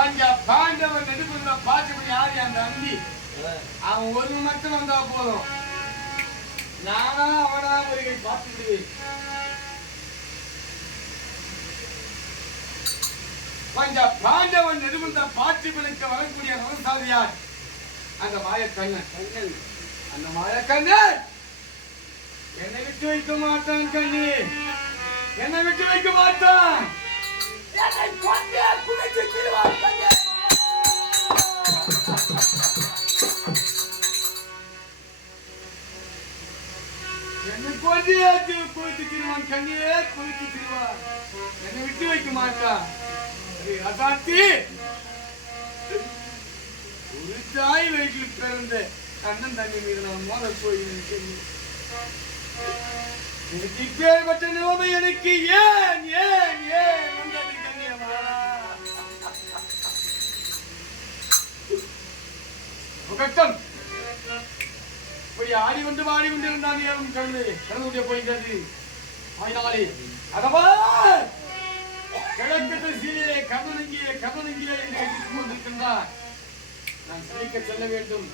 பஞ்ச பாண்டவன் நெடுப்புற பாட்டுப்படி யாரு அந்த அந்தி அவன் ஒரு மட்டும் வந்தா போதும் நானா அவனா ஒரு பார்த்துடுவேன். பஞ்ச பாண்டவன் நெடுப்புற பாட்டுகளுக்கு வரக்கூடிய ரவசாதியார் அந்த மாயக்கண்ணன். அந்த மாயக்கண்ணன் என்னை விட்டு வைக்க மாட்டான் கண்ணி, என்னை விட்டு வைக்க மாட்டான். என்னை கொண்டே குளித்து திருவான் கண்ணே. என்னை கொண்டே குளித்து திருவான் கண்ணே, குளித்து திருவான். என்னை விட்டு வைக்க மாட்டான். அதாத்தி ஒரு தாய் வயிற்றில் பிறந்த கண்ணன் தண்ணி மீது நான் மோத போய் எனக்கு இப்பேற்பட்ட நிலைமை எனக்கு ஏன் ஏன் ஏன் வந்தது கண்ணியமா? கட்டம் இப்படி ஆடி கொண்டு வாடி கொண்டிருந்தான் ஏன் கடந்து போயின்றது. ஆயினாலே அதவா கிழக்கு சீரிலே கதனங்கியே கதனங்கியே என்று கொண்டிருக்கின்றார். நான் சிரிக்க செல்ல வேண்டும்.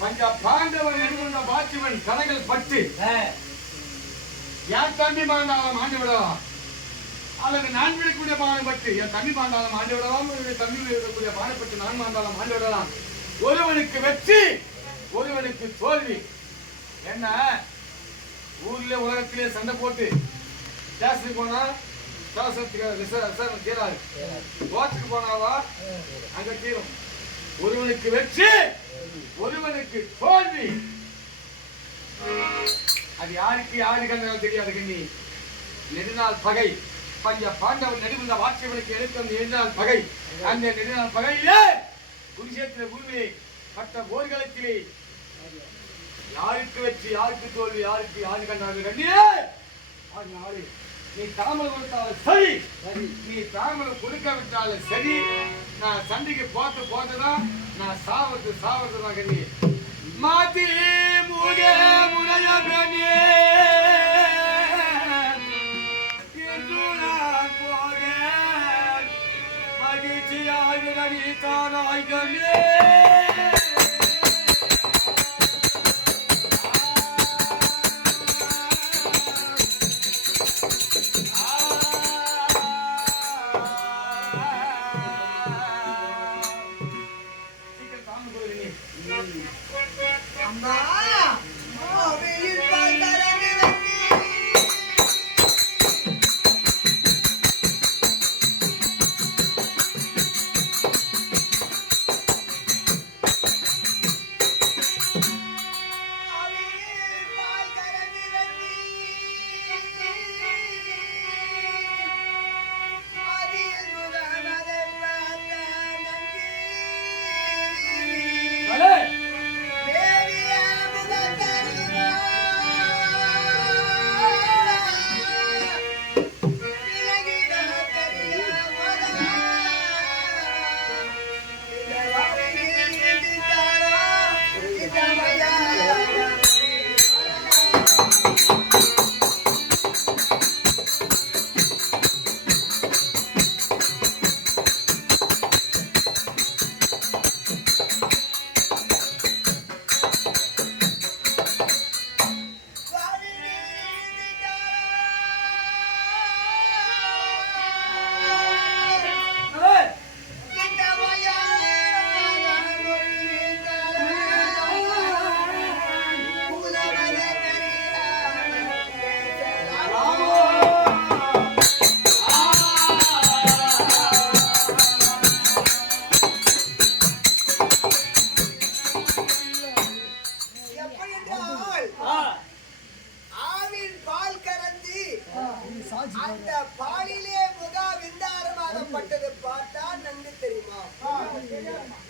பஞ்ச பாண்டவன் என்கின்ற பாக்கியவன் கலைகள் பட்டு யார் தம்பி பாண்டாலும் ஆண்டு விடலாம், அல்லது நான் விடக்கூடிய பானைப்பட்டு என் தம்பி பாண்டாலும் ஆண்டு விடலாம், தம்பி விடக்கூடிய பானைப்பட்டு நான் பாண்டாலும் ஆண்டு விடலாம். ஒருவனுக்கு வெற்றி ஒருவனுக்கு தோல்வி. என்ன ஊர்ல உலகத்திலே சண்டை போட்டு ஸ்டேஷனுக்கு போனா தீராது, கோர்ட்டுக்கு போனாவா அங்க தீரும். ஒருவனுக்கு வெற்றி ஒருவனுக்கு தோல்வி. அது யாருக்கு யாரு கண்டாலும் தெரியாது கண்ணி. நெடுநாள் பகை பஞ்ச பாண்டவன் நெடுந்த வாக்கியவனுக்கு எடுக்கும் நெடுநாள் பகை. அந்த நெடுநாள் பகையிலே குருஷேத்திர பூமியை பட்ட போர்க்களத்திலே யாருக்கு வெற்றி யாருக்கு தோல்வி யாருக்கு யாரு கண்டார்கள் கண்ணியே. ஆறு நீ தாமல் கொடுத்தாலும் சரி, நீ தாமல் கொடுக்காவிட்டாலும் சரி, நான் சண்டைக்கு போட்டுதான் நான் சாவதுதான் கண்ணி. மாத்தி முக முனைய கண்ணியே போக மகிழ்ச்சியாக கணித்தானாய் கண்ணியே. அந்த பாலிலே முகா விந்தாரமாகப்பட்டது பார்த்தா நன்கு தெரியுமா?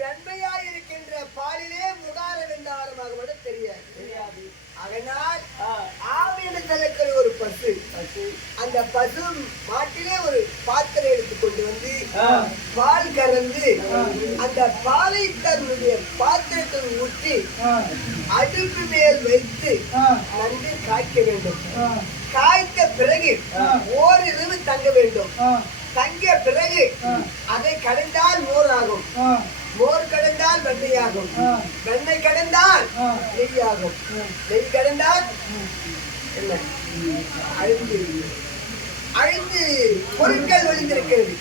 வெண்மையா இருக்கின்ற பாலிலே முகார விந்தாரமாக தெரியாது. அதனால் ஆவியனுக்கு ஒரு பசு, அந்த பசு மாட்டிலே ஒரு பாத்திரம் எடுத்துக் கொண்டு வந்து பால் கறந்து அந்த பாலை தன்னுடைய பாத்திரத்தில் ஊற்றி அடுப்பு மேல் வைத்து நன்கு காய்க்க வேண்டும். காய்த்த பிறகு ஓரிரவு தங்க வேண்டும். தங்கிய பிறகு அதை வெண்ணெயாகும். வெண்ணெய் கடந்தால் நெய்யாகும். நெய் கடந்தால் என்ன? ஐந்து ஐந்து பொருட்கள் ஒளிந்திருக்கிறது.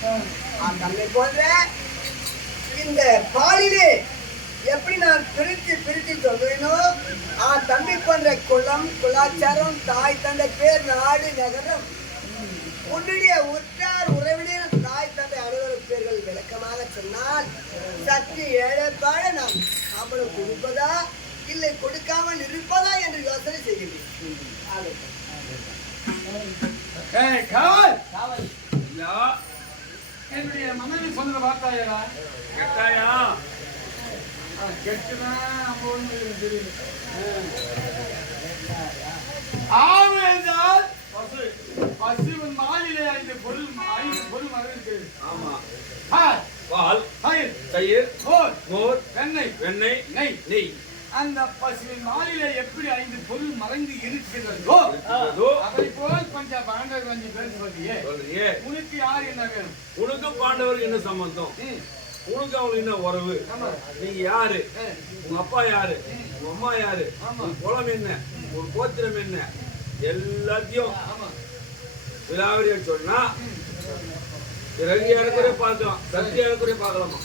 தன்னை போன்ற இந்த பாலிலே எப்படி நான் பிரித்து சொல்வேனோ தன்மை போன்ற குலம் குலாச்சாரம் தாய் தந்தை பேர் நாடு நகரம் உன்னுடைய உற்றார் உறவினர் தாய் தந்தை அலுவலர் பேர்கள் விளக்கமாக சொன்னால் சற்று ஏழைப்பாட நாம் சம்பளம் கொடுப்பதா இல்லை கொடுக்காமல் இருப்பதா என்று யோசனை செய்கிறேன். என்னுடைய மனைவி சொன்னதை பார்த்தாயா? கேட்டாயா? ஆவு என்றால் பசுவின் மாலிலே ஐந்து பொருள் மறைந்திருக்கிறது. ஆமா. பால், தயிர், மோர், வெண்ணெய், நெய், நெய். அந்த பசுவின் மாலிலே எப்படி ஐந்து பொருள் மறைந்து இருக்கிறதோ அதை போல் கொஞ்சம் பாண்டவர் கொஞ்சம் பேர் சொல்றியே. உனக்கு யார் என்ன வேணும்? உனக்கு பாண்டவருக்கு என்ன சம்பந்தம்? உனக்கு அவங்களுக்கு என்ன உறவு? நீங்க யாரு? உங்க அப்பா யாரு? உங்க அம்மா யாரு? உங்க குலம் என்ன? உங்க கோத்திரம் என்ன? எல்லாத்தையும் விலாவரியா சொன்னா பிறகு இடக்குறைய பார்க்கலாம், சத்திய இடக்குறைய பார்க்கலாமா?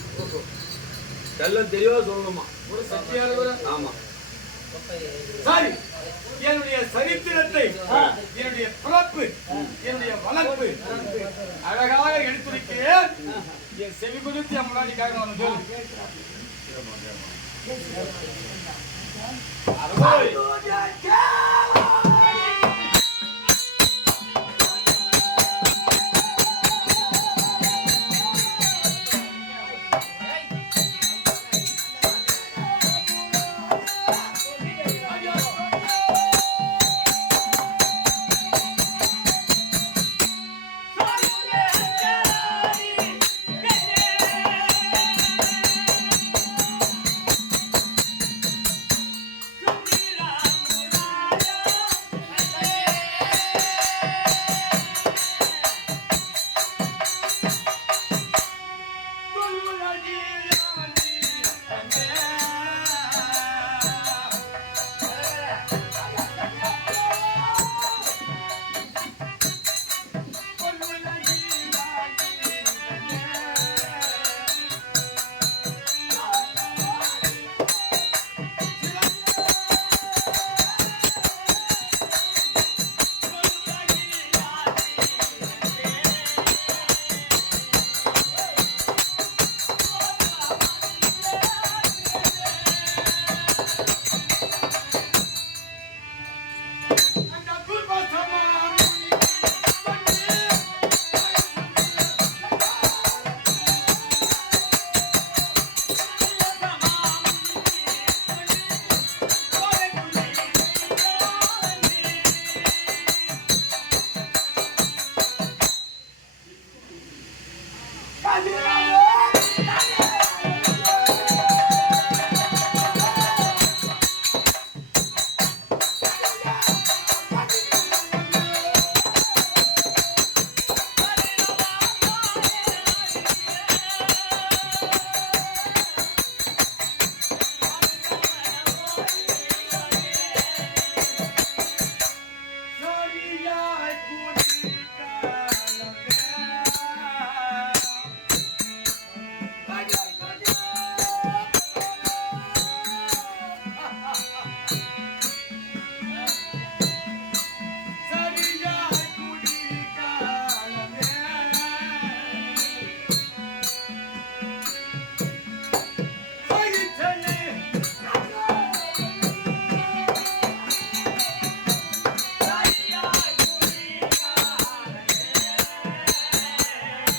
எல்லாம் தெளிவா சொல்லணுமா? ஒரு சத்திய ஆமா. சரி, என்னுடைய சரித்திரத்தை, என்னுடைய பிறப்பு, என்னுடைய வளர்ப்பு அழகாக எடுத்துரைக்கிறேன். என் செவி குறித்து என் முன்னாடிக்காக நான் Hadi